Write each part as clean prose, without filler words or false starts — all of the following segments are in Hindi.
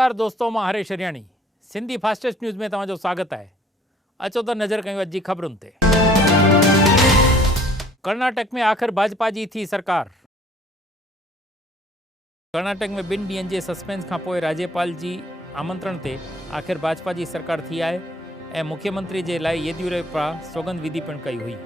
नमस्कार दोस्तों, मां हरेश हरियाणी सिंधी फास्टेस्ट न्यूज़ में तव्हांजो स्वागत है। अचो तो नज़र कयूं अॼु जी ख़बरुनि ते। कर्नाटक में आख़िर भाजपा जी थी सरकार। कर्नाटक में 2 ॾींहंनि जे सस्पेंस खां पोइ राज्यपाल जी आमंत्रण ते आख़िर भाजपा जी सरकार थी आहे ऐं मुख्यमंत्री जे लाइ येदियुरप्पा सौगंध विधि पिणु कई हुई।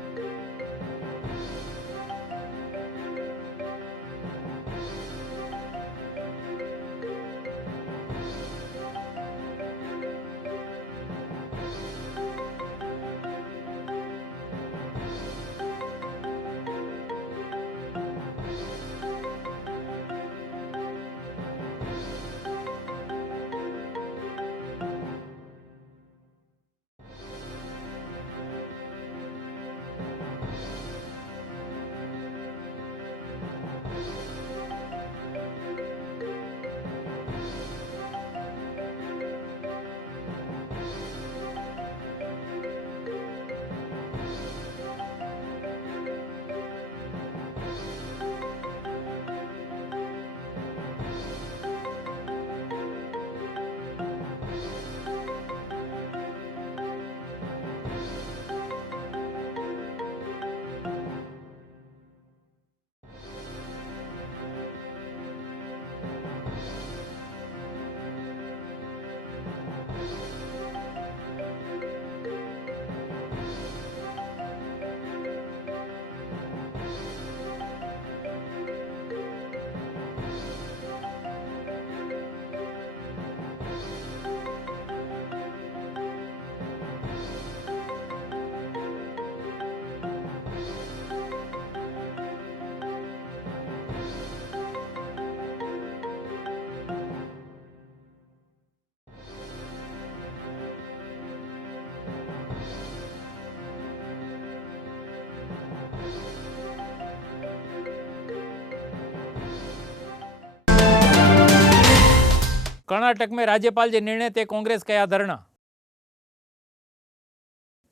कर्नाटक में राज्यपाल के निर्णय ते कांग्रेस कया धरना।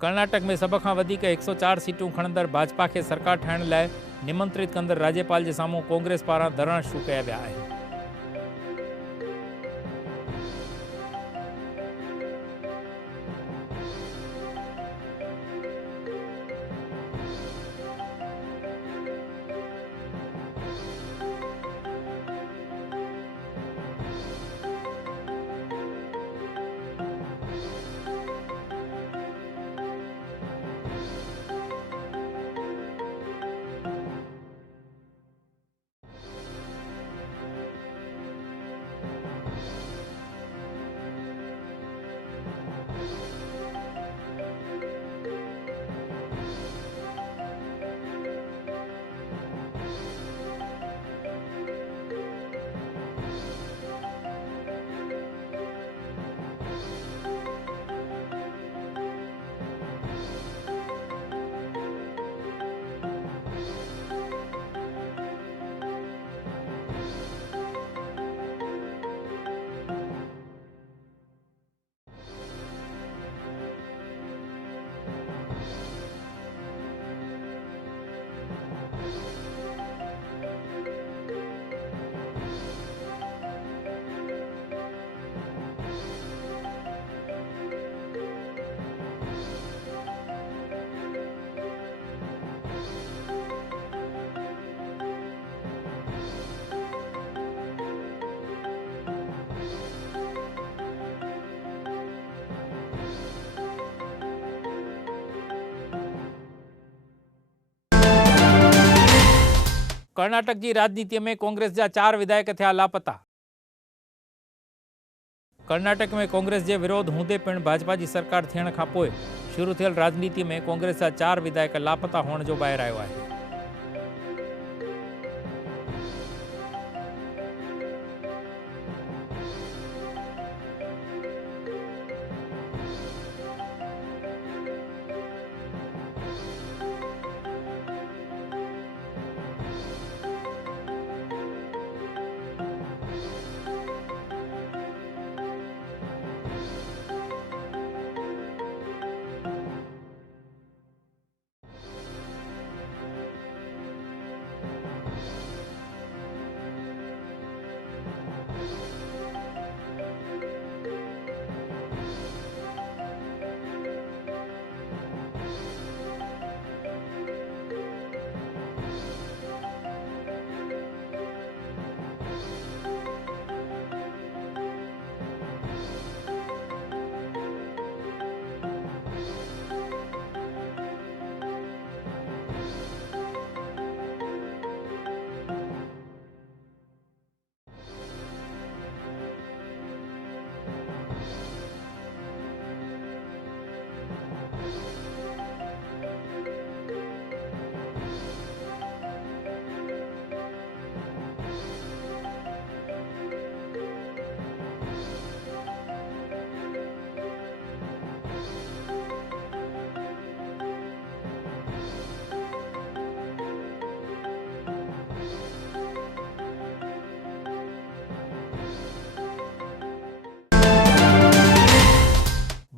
कर्नाटक में सब खां वधीक 104 सीटूं खणंदड़ भाजपा के सरकार ठाहिण लाइ निमंत्रित कंदड़ राज्यपाल के साम्हूं कांग्रेस पारां धरना शुरू कया विया आहिनि। कर्नाटक की राजनीति में कांग्रेस जा 4 विधायक थिया लापता। कर्नाटक में कांग्रेस के विरोध हूंदे पिण भाजपा की सरकार थियण खां पोइ शुरू थियल राजनीति में कांग्रेस जा 4 विधायक लापता होने जो ॿाहिरि आयो आहे।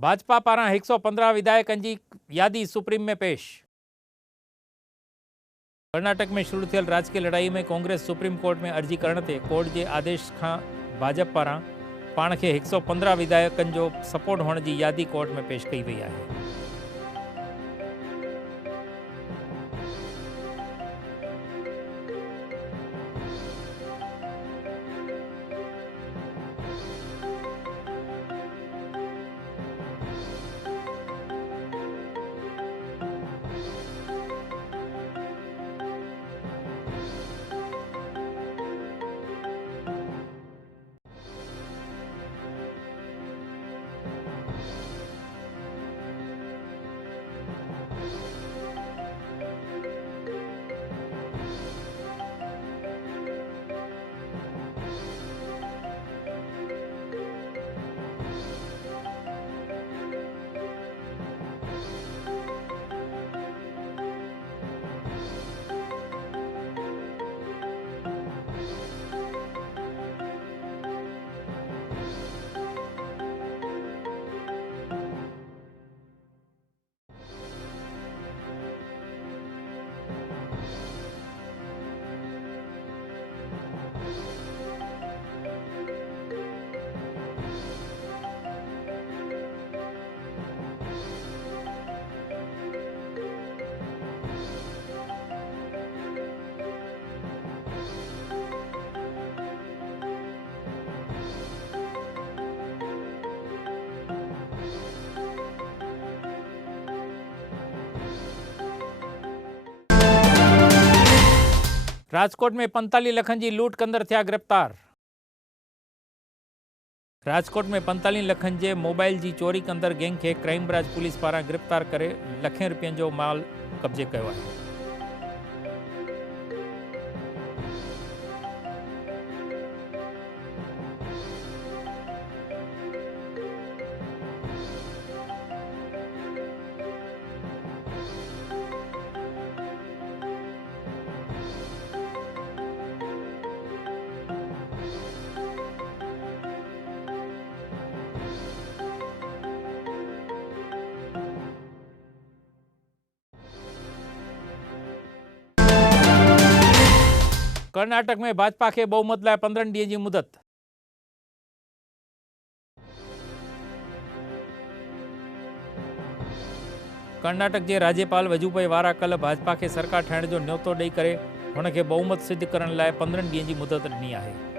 भाजपा पारां 115 विधायकनि जी यादी सुप्रीम में पेश। कर्नाटक में शुरू थियल राजकीय लड़ाई में कांग्रेस सुप्रीम कोर्ट में अर्जी करण ते कोर्ट के आदेश खां भाजपा पारां पाण खे 115 विधायकनि जो सपोर्ट होने की यादी कोर्ट में पेश कई वई है। राजकोट में 45 लखनि जी लूट कंदड़ थिया गिरफ़्तार। राजकोट में 45 लखनि जे मोबाइल जी चोरी कंदड़ गैंग के क्राइम ब्रांच पुलिस पारां गिरफ़्तार करे लखें रुपयनि जो माल कब्जे कयो आहे। कर्नाटक में भाजपा के बहुमत लाइ 15 ॾींहं जी मुदत। कर्नाटक के राज्यपाल वजूभाई वारा कल भाजपा के सरकार ठाहिण जो न्योतो ॾेई करे हुन खे बहुमत सिद्ध करण लाइ 15 ॾींहं जी मुदत ॾिनी आहे।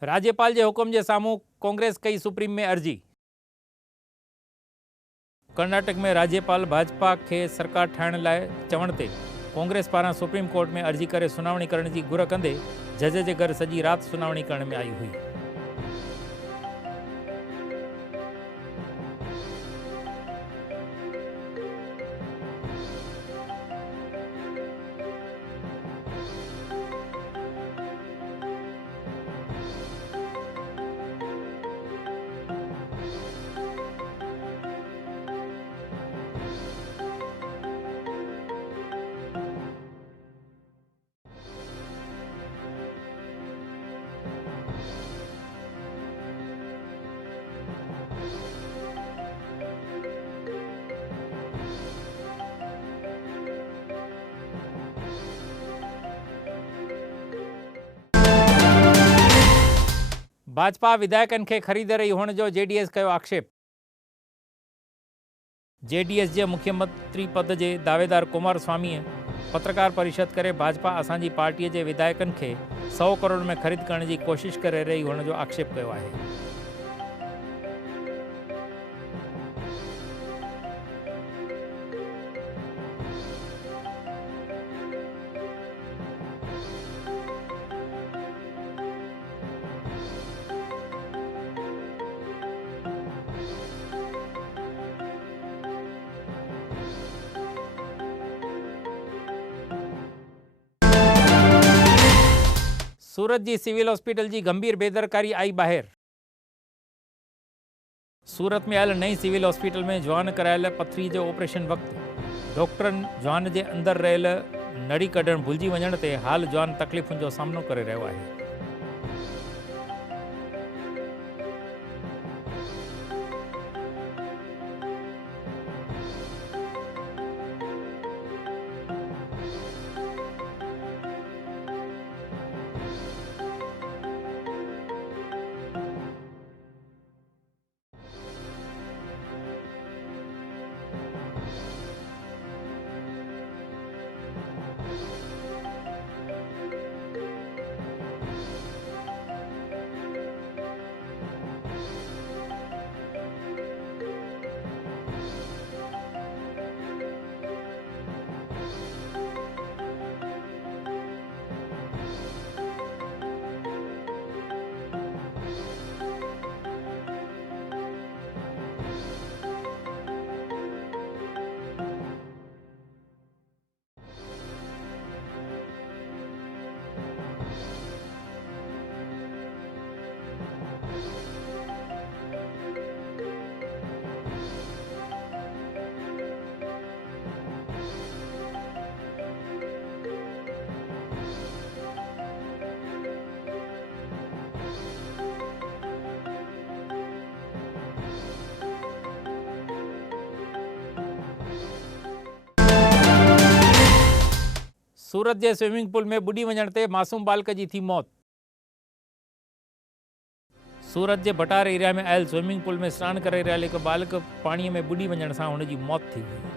राज्यपाल के हुक्म के सामू कांग्रेस कई सुप्रीम में अर्जी। कर्नाटक में राज्यपाल भाजपा के सरकार ठाहिण लाइ चवण ते कांग्रेस पारां सुप्रीम कोर्ट में अर्जी करे सुनावणी करण की घुर कंदे जज के घर सजी रात सुनावणी करण में आई हुई। भाजपा विधायकन के खरीद रही होने जो जेडीएस कयो आक्षेप। जेडीएस के मुख्यमंत्री पद के दावेदार कुमारस्वामी पत्रकार परिषद करे भाजपा असांजी पार्टी के विधायकन के 100 करोड़ में खरीद करने की कोशिश करे रही होने जो आक्षेप कयो आहे। सूरत जी सिविल हॉस्पिटल जी गंभीर बेदरकारी आई बाहर। सूरत में आयल नई सिविल हॉस्पिटल में जवान करायल पथरी जो ऑपरेशन वक्त डॉक्टरन जवान के अंदर रहल नड़ी कढण भुलिजी वञण ते हाल जवान तकलीफ़ुनि जो सामनो करे रहियो आहे। सूरत के स्विमिंग पूल में बुडी वञण ते मासूम बालक की थी मौत। सूरत के भटार एरिया में आयल स्विमिंग पूल में सनान करे रहियल एक बालक पानी में बुडी वञण से हुन जी मौत थी हुई।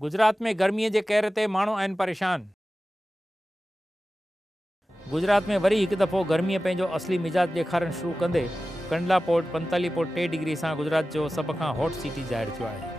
गुजरात में गर्मी के कहर ते माण्हू आहिनि परेशान। गुजरात में वरी एक दफ़ो गर्मी पंहिंजो असली मिजाज ॾेखारण शुरू कंदे कंडला पोर्ट 45.3 डिग्री से गुजरात जो सब खां हॉट सिटी ज़ाहिर थियो आहे।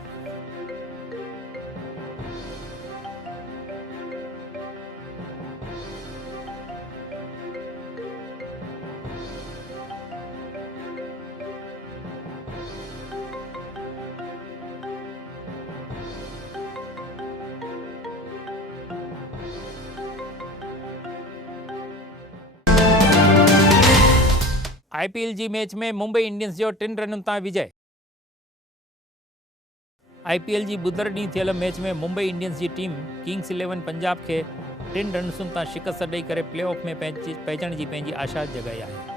IPL जी मैच में मुंबई इंडियंस जो 3 रन तां विजय। IPL जी बुधर ॾींहुं थियल मैच में मुंबई इंडियंस की टीम किंग्स 11 पंजाब के 3 रन्सुनि तां शिकस्त ॾेई करे प्लेऑफ में पहुचण की पंहिंजी आशा जगाई आहे।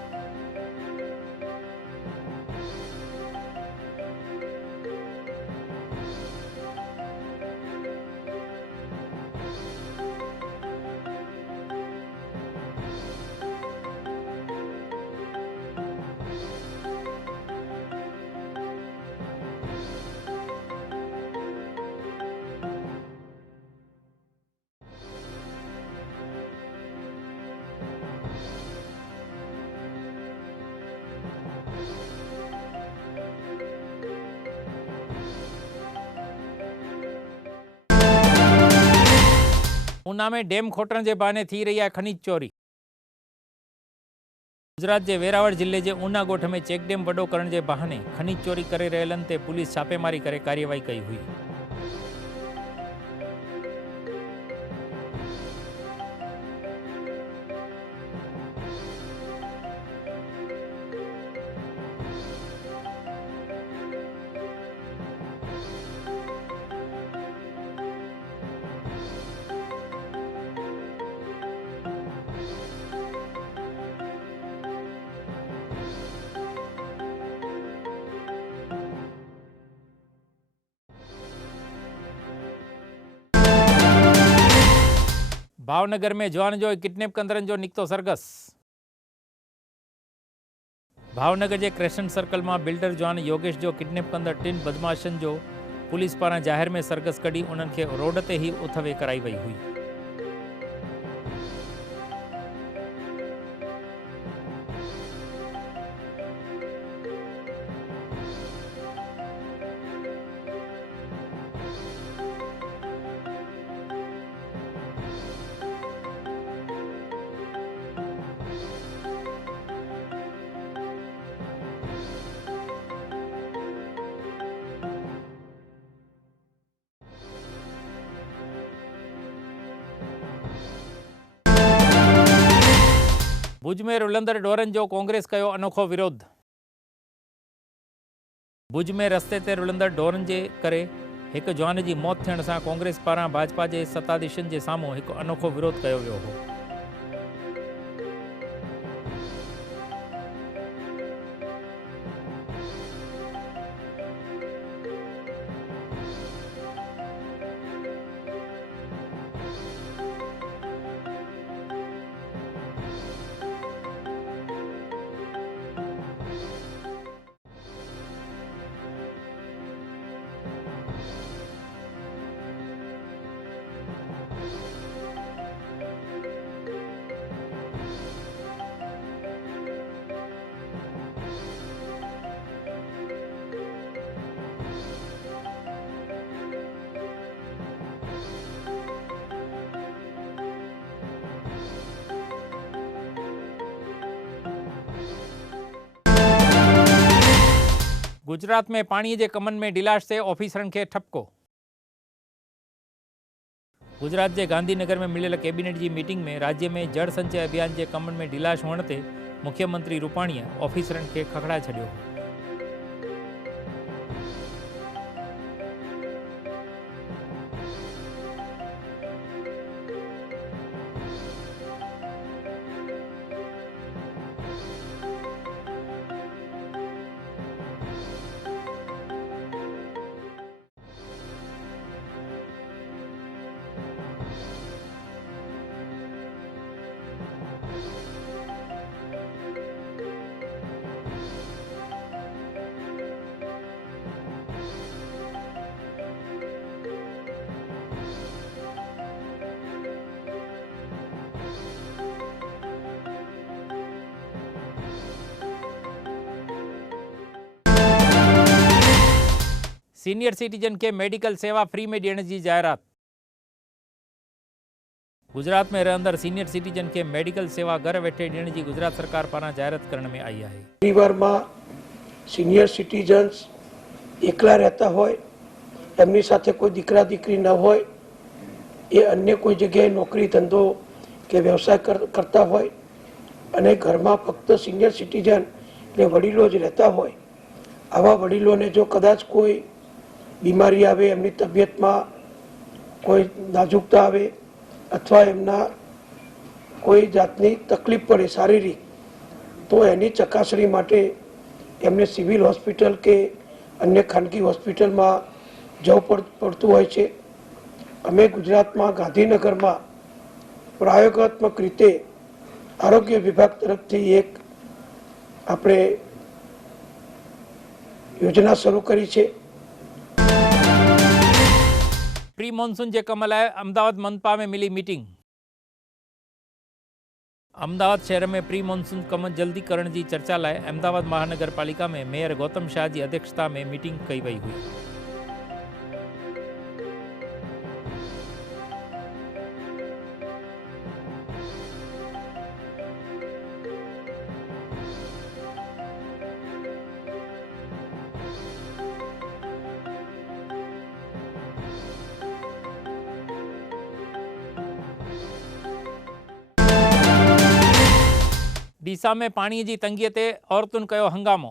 ऊना में डेम खोटण के बहाने थी रही है खनिज चोरी। गुजरात के वेरावल जिले के ऊना गोठ में चेक डेम वडो करण के बहाने खनिज चोरी करे रहलन ते पुलिस छापेमारी करे कार्यवाही कई हुई। भावनगर में जवान जो किडनेप कंदरन जो निकतो सरगस। भावनगर के क्रेसेंट सर्कल में बिल्डर जॉन योगेश जो किडनेप कंदड़ 3 बदमाशन जो पुलिस पारा जाहिर में सरगस कढ़ी उन्हनि खे रोड ते ही उथवे कराई वई हुई। भुज में रुलंदड़ ढोरनि जो कांग्रेस कयो अनोखो विरोध। भुज में रस्ते ते रुलंदड़ ढोरनि जे करे एक जवान की मौत थियण सां कांग्रेस पारां भाजपा के सत्ताधीशनि के साम्हूं एक अनोखो विरोध कयो वियो हो। गुजरात में पानी के कमन में ढिलाश से ऑफिसरन के ठपको। गुजरात के गांधीनगर में मिलियल कैबिनेट की मीटिंग में राज्य में जल संचय अभियान के कमन में ढिलाश होने ते मुख्यमंत्री रूपाणीअ ऑफिसरन के खखड़ाए छड़ियो। सीनियर सिटीजन के मेडिकल सेवा फ्री में ॾियण की जायरात। गुजरात में रहंदड़ सीनियर सिटीजन के मेडिकल सेवा घर वेठे ॾियण की गुजरात सरकार पारां जायरात करण में आई है। परिवार में सीनियर सिटीजन्स एकला रहता होय, एमनी साथे कोई दीकरा दीकरी न होय, ये अन्य कोई जगह नौकरी धंधो के व्यवसाय करता होय अने घर में फक्त सीनियर सिटीजन એટલે વડીલો જ રહેતા હોય, આવા વડીલોને જો કદાચ કોઈ બીમારી આવે, એમની તબિયતમાં કોઈ નાજુકતા આવે અથવા એમના કોઈ જાતની તકલીફ પડે શારીરિક, તો એની ચકાસણી માટે એમને સિવિલ હોસ્પિટલ કે અન્ય ખાનગી હોસ્પિટલમાં જવું પડતું હોય છે। અમે ગુજરાતમાં ગાંધીનગરમાં પ્રયોગાત્મક રીતે આરોગ્ય વિભાગ તરફથી એક આપણે योजना शुरू करी है। प्री मॉनसून के कम लाए अहमदाबाद मनपा में मिली मीटिंग। अहमदाबाद शहर में प्री मॉनसून कम जल्दी करण की चर्चा लाए अहमदाबाद महानगर पालिका में मेयर गौतम शाह की अध्यक्षता में मीटिंग कई वही हुई। डीसा में पानी की तंगी ते औरतुन कयो हंगामो।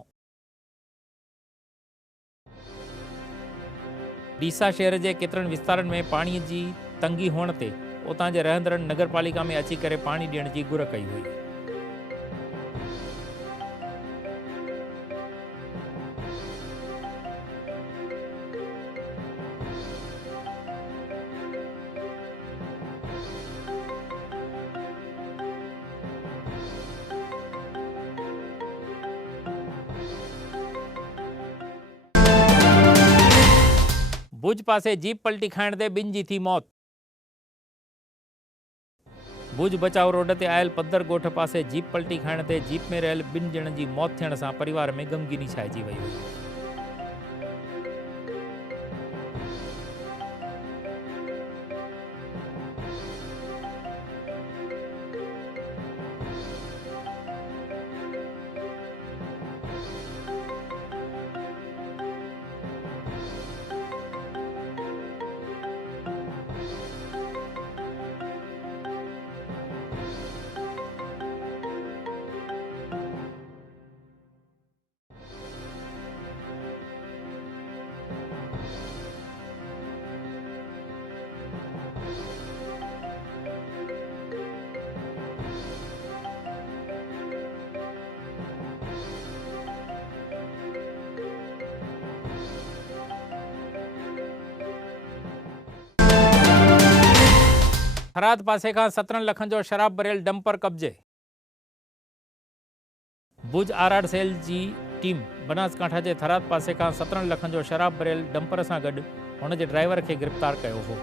डीसा शहर के केतरन विस्तारन में पानी की तंगी होने ते उतां जे रहंदड़न नगरपालिका में अची करे पानी ॾियण की घुर कई हुई। भुज पासे जीप पलटी खाइण ते ॿिनि जी थी मौत। भुज बचाव रोड ते आयल पद्दर ॻोठ पासे जीप पलटी खाइण ते जीप में रहियल ॿिनि ॼणनि जी मौत थियण सां परिवार में ग़मगीनी छाइजी वई हुई। थराद पासे खां 17 लखनि जो शराब भरियल डंपर कब्जे। भुज आरआर सेल जी टीम बनासकांठा जे थराद पासे खां 17 लखनि जो शराब भरियल डंपर सां गॾु हुन जे ड्राइवर खे गिरफ़्तार कयो हो।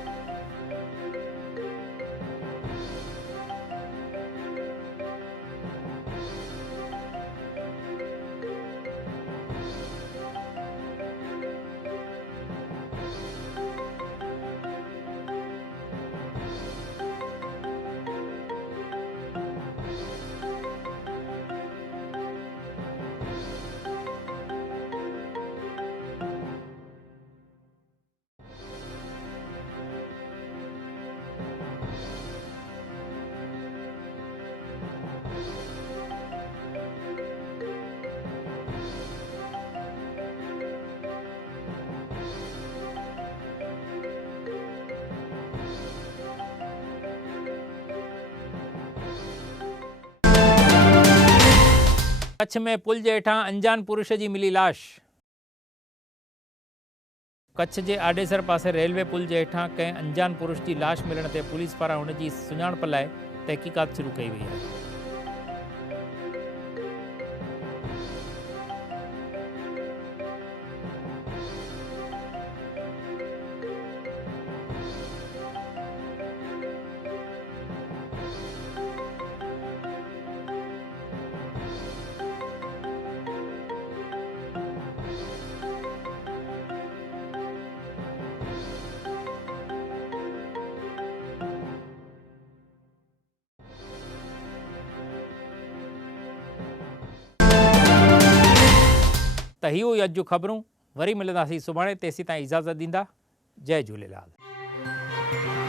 कच्छ में पुल जे हेठां अनजान पुरुष जी मिली लाश। कच्छ जे आडेसर पासे रेलवे पुल जे हेठां कंहिं अनजान पुरुष जी लाश मिलण ते पुलिस पारां हुन जी सुञाणप लाइ तहक़ीक़ात शुरू कई वई आहे। त ही हुई अॼु जूं ख़बरूं। वरी मिलंदासीं सुभाणे। तेसीं ताईं इजाज़त ॾींदा। जय झूलेलाल।